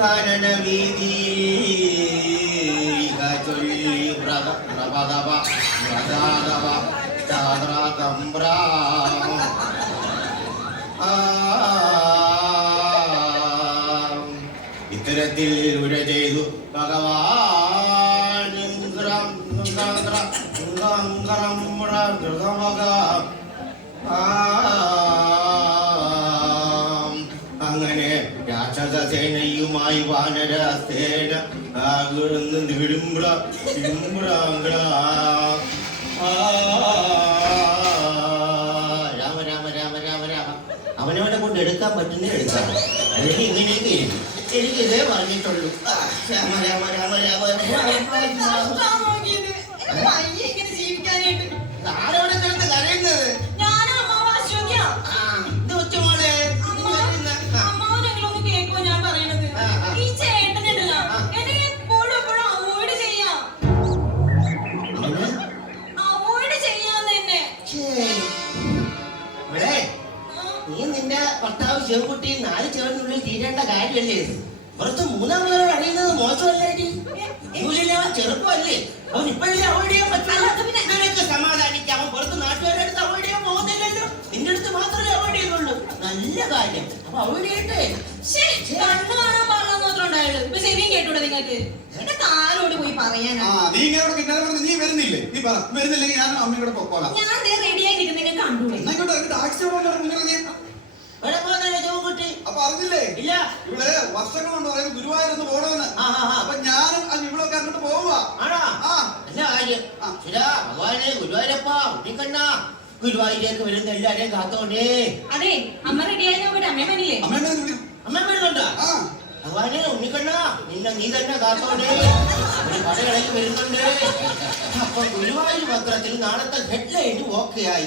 കാനന വീതി ചൊല്ലി പ്രഭതവ പ്രജാതവ ചാദ്രാതമ്പ്ര ഇത്തരത്തിൽ ഉര ചെയ്തു ഭഗവാൻ അങ്ങനെ രാക്ഷസേനയുമായി വാനരസേന രാമ രാമ രാമ രാമ രാമ അവനവനെ കൊണ്ട് എടുക്കാൻ പറ്റുന്ന എടുക്കാം. അല്ലെങ്കിൽ ഇങ്ങനെയൊക്കെ എനിക്കിതേ പറഞ്ഞിട്ടുള്ളൂ. രാമ രാമ രാമ രാമ ആരോടെ കിടന്ന് കരയുന്നത്? നീ നിന്റെ ഭർത്താവ് ശിവകുട്ടി 4 ചുവരിനുള്ളിൽ തീരേണ്ട കാര്യമല്ലേ? പുറത്ത് 3-ാം പേരോട് അറിയുന്നത് മോശമല്ലേ? ചെറുപ്പമല്ലേ? അവൻ ഇപ്പോഴല്ലേ അവോയ്ഡ് ചെയ്യാൻ പറ്റില്ല. നിനക്ക് സമാധാനിക്കാം. അവൻ പുറത്ത് നാട്ടുകാരുടെ അടുത്ത് അവോയ്ഡ് ചെയ്യാൻ പോകുന്നില്ലല്ലോ. നിന്റെ അടുത്ത് മാത്രമേ അവോയ്ഡ് ചെയ്യുന്നുള്ളൂ. നല്ല കാര്യം. അപ്പൊ അവോയ്ഡ് ചെയ്യട്ടെ. കേട്ടൂടെ നിങ്ങൾക്ക്? എന്റെ കാലോട് പോയി പറയാനാ. നീ വരുന്നില്ലേ? നീ വരുന്നില്ലെങ്കിൽ ഞാൻ അമ്മയോടെ പോകാം. ഞാൻ റെഡിയായി നിൽക്കുന്ന കണ്ടൂടെ? അപ്പൊ അറിഞ്ഞില്ലേ? ഇവിടെ വർഷങ്ങൾ കൊണ്ട് പറയുന്നത് ഗുരുവായൂരൊന്ന് പോകണമെന്ന്. അപ്പൊ ഞാനും ഇവിടൊക്കെ അങ്ങോട്ട് പോവുക. ഗുരുവായൂരേക്ക് വരുന്ന എല്ലാരെയും കാത്തോണ്ടേ. അതെ, അമ്മ റെഡിയായി നോക്കട്ടെ. അമ്മ വന്നില്ലേ? അമ്മ വരുന്നുണ്ടോ? ഭഗവാനെ ഉണ്ണിക്കണ്ണ നിന്നെ നീ തന്നെ കാത്തോണ്ടേ. കടയിലേക്ക് വരുന്നുണ്ട്. അപ്പൊ ഗുരുവായൂർ പത്രത്തിൽ നാളത്തെ ഹെഡ്ലൈന് ഓക്കെ ആയി.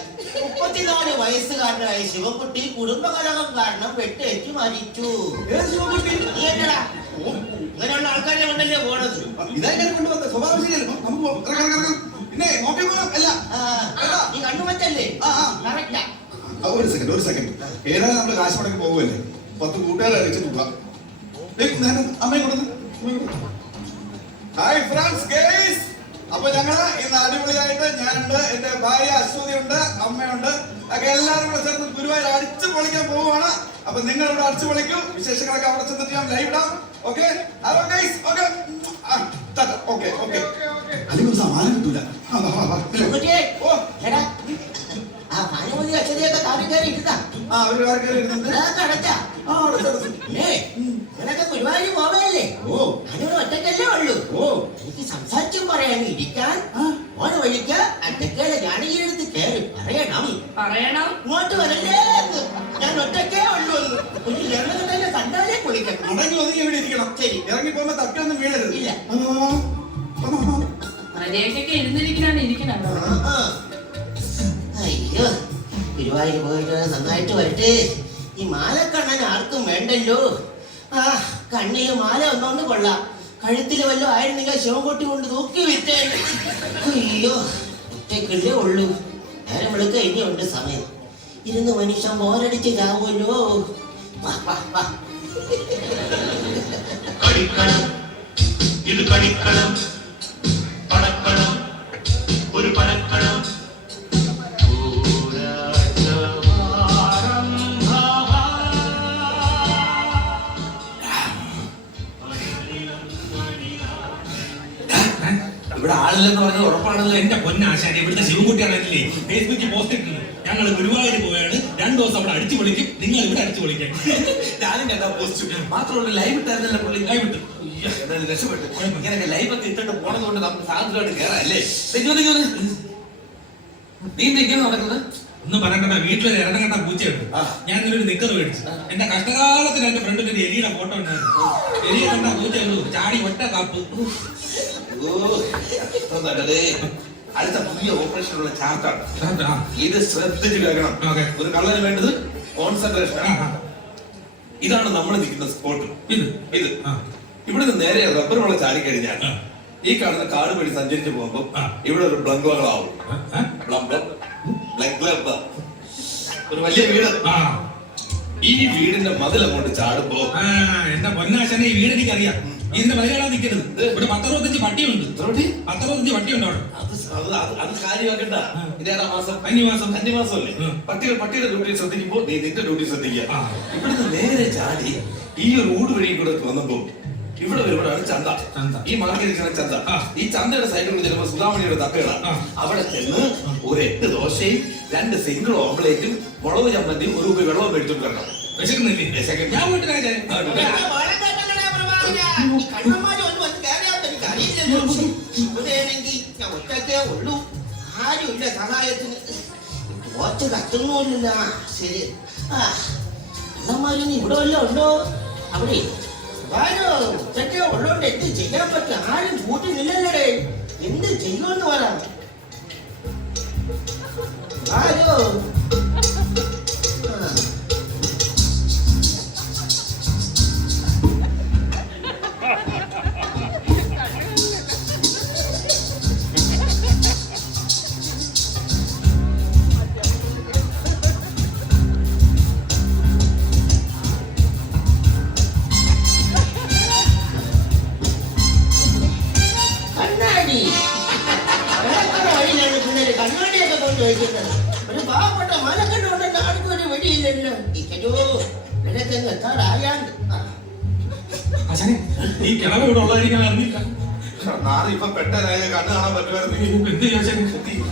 34 വയസ്സുകാരനായ ശിവകുട്ടി കുടുംബകലഹം കാരണം വെട്ടേറ്റ് മരിച്ചു. കേട്ടടാ, ഇങ്ങനെയുള്ള ആൾക്കാരെ കൊണ്ടല്ലേ പോണത്. നീ കണ്ണുമറ്റല്ലേ? ഒരു സെക്കൻഡ് ഏതായാലും നമ്മള് കാശ് മുടക്കി പോകുമല്ലേ? 10 കൂട്ടുകാരെ അടിച്ചു പോകാം. ഹായ് ഫ്രണ്ട്സ് ഗൈസ്, അപ്പൊ ഞങ്ങള് ഇന്ന് അടിപൊളിയായിട്ട് ഞാനുണ്ട്, എന്റെ ഭാര്യ അശ്വതി ഉണ്ട്, അമ്മയുണ്ട്, ഒക്കെ എല്ലാവരും കൂടെ ചേർന്ന് ഗുരുവായൂർ അടിച്ചു പൊളിക്കാൻ പോവുകയാണ്. അപ്പൊ നിങ്ങൾ ഇവിടെ അടിച്ചു പൊളിക്കൂ. വിശേഷങ്ങളൊക്കെ അവിടെ ചെന്നിട്ട് ഞാൻ ലൈവ് ഇടാം. ഓക്കെ അല്ലെങ്കിൽ സമാനം കിട്ടൂല. ഗുരുവായൂർ പോവല്ലേ? അതിനോട് ഒറ്റക്കല്ലേ ഉള്ളൂ. എനിക്ക് സംസാരിച്ചും പറയാനും ഇരിക്കാൻ ഓന് വഴിക്ക് അറ്റക്കേലെ ജാനകിയെടുത്ത് കയറി പറയണം. ഇങ്ങോട്ട് വരല്ലേ, ഞാൻ ഒറ്റക്കേ ഉള്ളൂ. ഒരു ഇറങ്ങുന്നതന്നെ കണ്ടാലേ കുളിക്കണം. അടങ്ങി ഒതുങ്ങി ഇവിടെ ഇരിക്കണം. ശരി, ഇറങ്ങി പോകുമ്പോ തപ്പിയൊന്നും വീഴരുത്. ഇല്ല. അയ്യോ, ഗുരുവായൂർ പോയിട്ട് നന്നായിട്ട് വരട്ടെ. ഈ മാലക്കണ്ണൻ ആർക്കും വേണ്ടല്ലോ. കണ്ണില് മാല ഒന്നൊന്ന് കൊള്ളാം. കഴുത്തില് വല്ലതും ആയിരുന്നില്ല ശിവൻകുട്ടി കൊണ്ട് തൂക്കി വിട്ടേ. അയ്യോ, ഒറ്റക്കല്ലേ ഉള്ളൂ. നേരം വിളിക്ക ഇനിയുണ്ട് സമയം. ഇരുന്ന് മനുഷ്യൻ ബോറടിച്ച് ചാവുമല്ലോ. കളിക്കണം, ഇത് കളിക്കണം, പടക്കണം, ഒരു പടക്കണം. ഇവിടെ ആളില്ലെന്ന് പറഞ്ഞത് ഉറപ്പാണല്ലോ. എന്റെ പൊന്നാശാരി, ഇവിടുത്തെ ശിവൻകുട്ടിയാണല്ലേ ഫേസ്ബുക്കിൽ പോസ്റ്റ് ഇട്ടിട്ടുണ്ട്. ഞങ്ങൾ ഗുരുവായൂർ പോയാണ്, 2 ദിവസം അവിടെ അടിച്ചു പൊളിക്കും, നിങ്ങൾ ഇവിടെ അടിച്ചു പൊളിക്കാൻ. ഞാനും കണ്ടാ പോസ്റ്റ്. മാത്രമല്ല ലൈവ് ഇട്ടായിരുന്നല്ലോ പുള്ളി. ലൈവ് ഇട്ടു, രക്ഷപ്പെട്ടു. ഇങ്ങനെയൊക്കെ ലൈവ് ഒക്കെ ഇട്ടിട്ട് പോണത് കൊണ്ട് നമുക്ക് സാധനമായിട്ട് കയറാല്ലേ. നീ ഇങ്ങനെ നടക്കുന്നത് ഒന്നും പറയണ്ട. വീട്ടിലൊരു ഇറങ്ങണ്ട പൂച്ചയുണ്ട്. ഞാൻ ഇന്നൊരു നിക്കർ മേടിച്ചു. എന്റെ കഷ്ടകാലത്തിന് എന്റെ ഫ്രണ്ടിൽ ഒരു എലിയുടെ ഫോട്ടോ ഉണ്ടായിരുന്നു. എലിയെ കണ്ട പൂച്ചയുള്ളൂ, ചാടി ഒറ്റ കാപ്പ്. അടുത്ത പുതിയ ഓപ്പറേഷനുള്ള ചാർട്ടാണ് ഇത്. ശ്രദ്ധിച്ച് കേൾക്കണം. ഒരു കള്ളന് വേണ്ടത് കോൺസെൻട്രേഷൻ. ഇതാണ് നമ്മൾ നിൽക്കുന്ന സ്പോട്ട്. ഇത് ഇവിടുന്ന് നേരെ റബ്ബർ വെള്ളം ചാടിക്കഴിഞ്ഞാൽ ഈ കാണുന്ന കാട് വഴി സഞ്ചരിച്ച് പോകുമ്പോ ഇവിടെ ഒരു ബ്ലങ്കുകളാവും. ഒരു വലിയ വീട്. ഈ വീടിന്റെ മതിൽ അങ്ങോട്ട് ചാടുമ്പോ എന്റെ പൊന്നാശാനെ ഈ വീട് എനിക്കറിയാം. ഇതിന്റെ മതിലാണ് നിൽക്കുന്നത്. ഇവിടെ 10-65 പട്ടിയുണ്ട്. 10-65 പട്ടിയുണ്ട് അവിടെ. അത് കാര്യമാക്കണ്ട. ഇതേതാ മാസം? കന്നിമാസം. കന്നിമാസമല്ലേ? പട്ടിയുടെ ഡ്യൂട്ടി ശ്രദ്ധിക്കുമ്പോ നീ നിന്റെ ഡ്യൂട്ടി ശ്രദ്ധിക്കുക. ഇവിടുന്ന് നേരെ ചാടി ഈ ഒരു ഊട് വഴി കൂടെ വന്നപ്പോ ഇവിടെ വരുമ്പോഴാണ് ചന്ത. ഈ മാർക്കറ്റിൽ ചന്ത. ഈ ചന്തയുടെ സൈഡിൽ ചിലപ്പോ സുധാമണിയുടെ തട്ടുകളാണ്. അവിടെ ചെന്ന് ഒരു 8 ദോശയും 2 സിംഗിൾ ഓംപ്ലേറ്റും മുളക് ചമ്മന്തിയും ഒരു കുപ്പി വെള്ളവും മേടിച്ചോണ്ട് വരണം. വിശക്കുന്നില്ലേ? ഞാൻ വീട്ടിൽ കണ്ണന്മാരൊന്നും ഒന്ന് കയറിയാൽ എനിക്ക് അറിയില്ലല്ലോ. ഇവിടെയാണെങ്കിൽ ഞാൻ ഒറ്റയ്ക്കേ ഉള്ളൂ, ആരുമില്ല സഹായത്തിന്. ഓച്ച് കത്തുന്നില്ല. ശരി, കണ്ണന്മാരൊന്നും ഇവിടെ വല്ല ഉണ്ടോ? അവിടെ ഒറ്റയ്ക്കേ ഉള്ളോണ്ട് എന്ത് ചെയ്യാൻ പറ്റും? ആരും കൂട്ടിനില്ലല്ലേ. എന്ത് ചെയ്യുമെന്ന് പറയാം. ആരോ കണ്ണാടിയൊക്കെ കൊണ്ടുവയ്ക്കുന്നത്. ഒരു പാവപ്പെട്ട മലക്കണ്ണുകൊണ്ട് ആർക്കും ഒരു വെടിയില്ലല്ലോ. ഇക്കോ വിലക്ക് എത്താറായാണ്ട്. ഈ കിളവ് ഇവിടെ ഉള്ളതായിരിക്കും അറിഞ്ഞില്ല. ഇപ്പൊ പെട്ടെന്നായ കണ്ണ് കാണാൻ പറ്റുമായിരുന്നു. എന്ത് ചോദിച്ചാൽ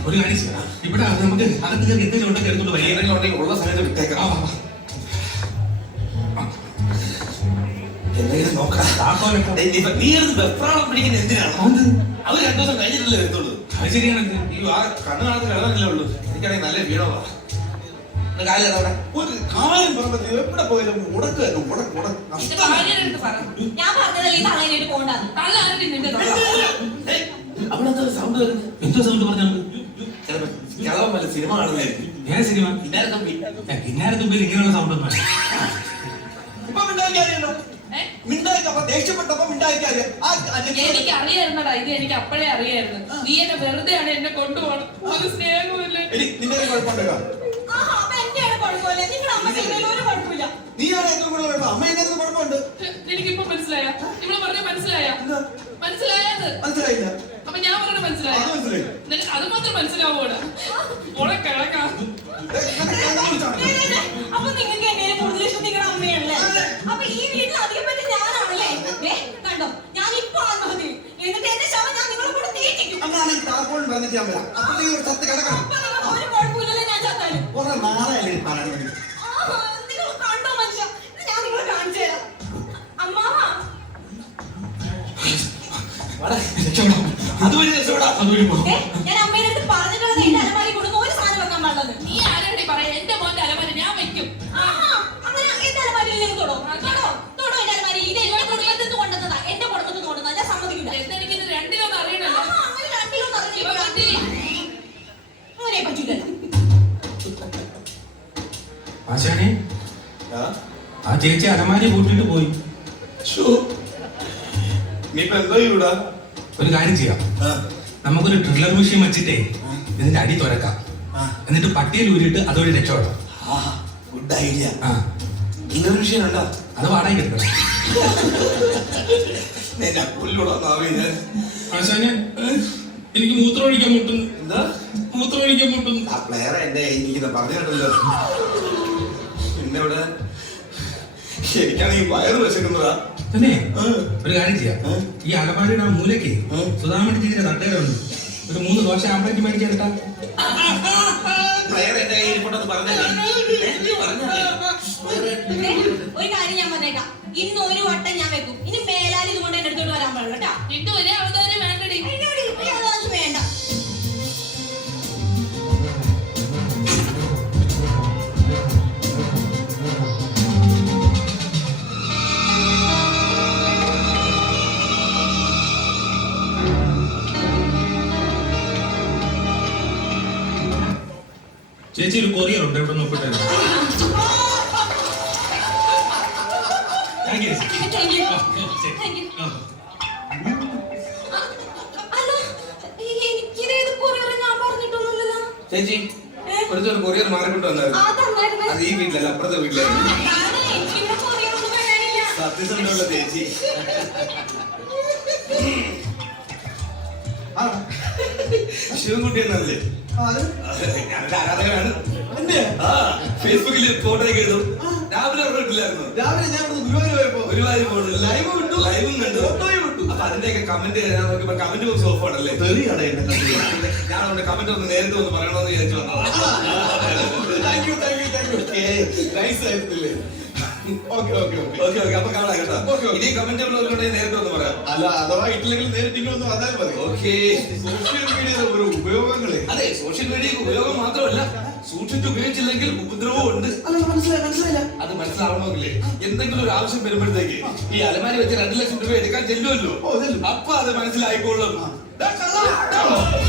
ഒരു കാര്യം ചെയ്യാം. ഇവിടെ നമുക്ക് അകത്ത് കയറി എന്തെങ്കിലും ഉണ്ടെങ്കിൽ എടുത്തോണ്ട് വരിക. എന്തെങ്കിലും ഉണ്ടെങ്കിൽ ഉള്ള സമയത്ത് വിട്ടേക്കാം. എന്തെങ്കിലും നോക്കാം. നീ എടുത്ത് വെപ്രാളം പിടിക്കുന്ന എന്തിനാണ്? അവർ 2 ദിവസം കഴിഞ്ഞിട്ടല്ലേ വരുന്നുള്ളൂ. അത് ശരിയാണ്. ആ കണ്ണ് കാണാത്ത കിടന്നല്ലേ ഉള്ളൂ. എനിക്കാണെങ്കിൽ നല്ല വീണവാ. കാര്യം ഒരു കാര്യം പറയുമ്പോ എവിടെ പോയാലും മുടക്ക് ഞാൻ പറഞ്ഞതല്ലേ ഈ തള്ളേനായിട്ട് പോകണ്ടാന്ന്. തള്ള ആരും തിന്നിട്ട് അവിടെ എന്താ സൗണ്ട് വരുന്നത്? എന്തോ സൗണ്ട് പറഞ്ഞാൽ ചിലപ്പോ കിളവൻ വല്ല സിനിമ കാണുന്നതായിരിക്കും. ഏത് സിനിമ? കിന്നാരത്തുമ്പിൽ ഇങ്ങനെയുള്ള സൗണ്ട് ഒന്നും ഇപ്പൊ മിണ്ടായിക്കാരിയല്ലോ. മിണ്ടായിക്കപ്പോ ദേഷ്യപ്പെട്ടപ്പോ മിണ്ടായിക്കാരിയ. എനിക്ക് അറിയായിരുന്നടാ ഇത്. എനിക്ക് അപ്പോഴേ അറിയായിരുന്നു. നീ എന്നെ വെറുതെയാണ് എന്നെ കൊണ്ടുപോകണം. ഒരു സ്നേഹമില്ല. നിന്റെ കുഴപ്പമുണ്ടോ? നീയാണ് ഏറ്റവും കൂടുതൽ കുഴപ്പം. അമ്മ എന്തെങ്കിലും കുഴപ്പമുണ്ട്? എനിക്കിപ്പോ മനസ്സിലായ നിങ്ങൾ പറഞ്ഞ മനസ്സിലായത് മനസ്സിലായില്ല. അപ്പൊ ഞാൻ പറഞ്ഞ മനസ്സിലായ അത് മാത്രം മനസ്സിലാവൂടാ. ഓളെ കിടക്കാം. അപ്പൊ നിങ്ങൾക്ക് എന്നെ കൂടുതൽ ഇഷ്ടം അമ്മയല്ലേ? അപ്പൊ ഈ വീട്ടിൽ അധികം പറ്റി ഞാനാണല്ലേ? കണ്ടോ, ഞാൻ ഇപ്പൊ ആത്മഹത്യ എന്നിട്ട് എന്റെ ശവം ഞാൻ നിങ്ങളെ കൂടെ തീറ്റിക്കും. അന്നാണെങ്കിൽ താക്കോൽ പറഞ്ഞിട്ട് ഞാൻ വരാം. അപ്പോഴത്തേക്ക് ഒരു ചത്ത് കിടക്കണം. ഒരു കുഴപ്പമില്ലല്ലേ ഞാൻ ചത്താലും? കുറെ നാളായല്ലേ പറയാൻ വേണ്ടി. നിങ്ങൾ കണ്ടോ മനുഷ്യ? ഞാൻ നിങ്ങളെ കാണിച്ചു തരാം. അമ്മാവ അതുവഴി രക്ഷപ്പെടാം. ഞാൻ അമ്മയുടെ അടുത്ത് പറഞ്ഞിട്ടുള്ളത് എന്റെ അലമാരി കൊടുക്കും ഒരു സാധനം വെക്കാൻ പാടുള്ളത്. നീ ആരോടെ പറയാ? എന്റെ മോന്റെ അലമാരി ഞാൻ വെക്കും. അങ്ങനെ എന്റെ അലമാരിയിൽ നിങ്ങൾ തൊടോ തൊടോ എന്റെ അലമാരി. ഇത് എന്റെ കുടുംബത്തിൽ നിന്ന് കൊണ്ടുവന്നതാ. എന്റെ കുടുംബത്തിൽ നിന്ന് കൊണ്ടുവന്നതാ. ഞാൻ സമ്മതിക്കില്ല. എനിക്കിത് രണ്ടിലൊന്നും അറിയണല്ലോ. അങ്ങനെ രണ്ടിലൊന്നും അങ്ങനെ പറ്റൂലല്ലോ. ആശാനെ, ആ ചേച്ചി അലമാരി കൂട്ടിട്ട് പോയി. നീയിപ്പോ എന്തോ ഇവിടെ ഒരു കാര്യം ചെയ്യാം. നമുക്കൊരു ഡ്രില്ലർ മെഷീൻ വെച്ചിട്ടേ ഇതിന്റെ അടി തുറക്കാം. എന്നിട്ട് പട്ടിയിൽ ഊരിയിട്ട് അതുവഴി രക്ഷപ്പെടാം. Good idea. ഇന്നൊരു വിഷയമുണ്ടോ? അത് വാടകയ്ക്ക് എടുക്കണം. ആശാനെ, എനിക്ക് മൂത്രമൊഴിക്കാൻ മുട്ടുന്നു. എന്താ മൂത്രമൊഴിക്കാൻ മുട്ടുന്നു. ആ പ്ലെയർ എന്റെ എനിക്ക് പറഞ്ഞു കേട്ടല്ലോ. പിന്നെ ഇവിടെ എനിക്കാണെങ്കിൽ വയറ് വിശക്കുന്നതാ. തന്നെ ഒരു കാര്യം ചെയ്യാം. ഈ അലമാരിയുടെ ആ മൂലയ്ക്ക് സുധാമണി ടീച്ചറെ തട്ടേലുണ്ട്. ഒരു 3 ദോശ ആംപ്ലേറ്റ് മേടിച്ചെടുത്താ. പ്ലെയർ എന്റെ കയ്യിൽ കൊണ്ടത് പറഞ്ഞല്ലേ. ഒരു കാര്യം ഞാൻ പറഞ്ഞേക്കാം. ഇന്ന് ഒരു വട്ടം ഞാൻ വെക്കും. ഇനി മേലാൽ ഇതുകൊണ്ട് എന്റെ അടുത്തോട്ട് വരാൻ പാടില്ല കേട്ടാ. ഇതുവരെ അവതാരം വേണ്ടടി. വേണ്ട. ചേച്ചി ഒരു കൊറിയർ ഉണ്ട്, ഇവിടെ നോക്കട്ടെ. ചേച്ചി ഒരു കൊറിയർ മാറിക്കൊണ്ട് വന്നായിരുന്നു. അത് ഈ വീട്ടിലല്ല, അപ്പുറത്തെ വീട്ടിലായിരുന്നു. സത്യസന്ധമുള്ള ചേച്ചി. ആ, ശിവൻകുട്ടി എന്നല്ലേ? ആ, അത് ഞാനൊരു ആരാധകനാണ്. എന്റെ ആ, ഫേസ്ബുക്കിൽ ഫോട്ടോ ഒക്കെ ഇടും. രാവിലെ പറഞ്ഞിട്ടില്ലായിരുന്നു രാവിലെ ഞാൻ ഇവിടുന്ന് ഗുരുവായൂർ പോയപ്പോ ഒരുപാട് പോകുന്നത് ലൈവ് വിട്ടു, ലൈവും കണ്ടു, ഫോട്ടോയും വിട്ടു. അപ്പൊ അതിന്റെയൊക്കെ കമന്റ് ഞാൻ നോക്കിയപ്പോ കമന്റ് ബോക്സ് ഓഫ് ആണല്ലേ? തെറിയാണ് എന്നെ കണ്ടത്. ഞാൻ അവന്റെ കമന്റ് ഒന്ന് നേരത്തെ ഒന്ന് പറയണമെന്ന് വിചാരിച്ചു വന്നതാ. Thank you thank you thank you. Nice ആയിരുന്നില്ലേ? Okay okay okay. Okay okay, അപ്പൊ കാണാം കേട്ടോ. Okay, okay. ഇനി കമന്റ് ഉള്ളവരുണ്ടെങ്കിൽ നേരത്തെ ഒന്ന് പറയാം. അല്ല അഥവാ ഇട്ടില്ലെങ്കിൽ നേരിട്ട് ഇങ്ങോട്ട് വന്നാൽ മതി. ഓക്കെ. സോഷ്യൽ മീഡിയയുടെ ഒരു ഉപയോഗങ്ങളെ അതെ, സോഷ്യൽ മീഡിയ ഉപയോഗം മാത്രമല്ല, സൂക്ഷിച്ച് ഉപയോഗിച്ചില്ലെങ്കിൽ ഉപദ്രവവും ഉണ്ട്. അല്ല മനസ്സിലായില്ല. അത് മനസ്സിലാവണമെങ്കിലേ എന്തെങ്കിലും ഒരു ആവശ്യം വരുമ്പോഴത്തേക്ക് ഈ അലമാരി വെച്ച് 2 ലക്ഷം രൂപ എടുക്കാൻ ചെല്ലുമല്ലോ, ഓ, ചെല്ലും. അപ്പൊ അത് മനസ്സിലായിക്കോളും.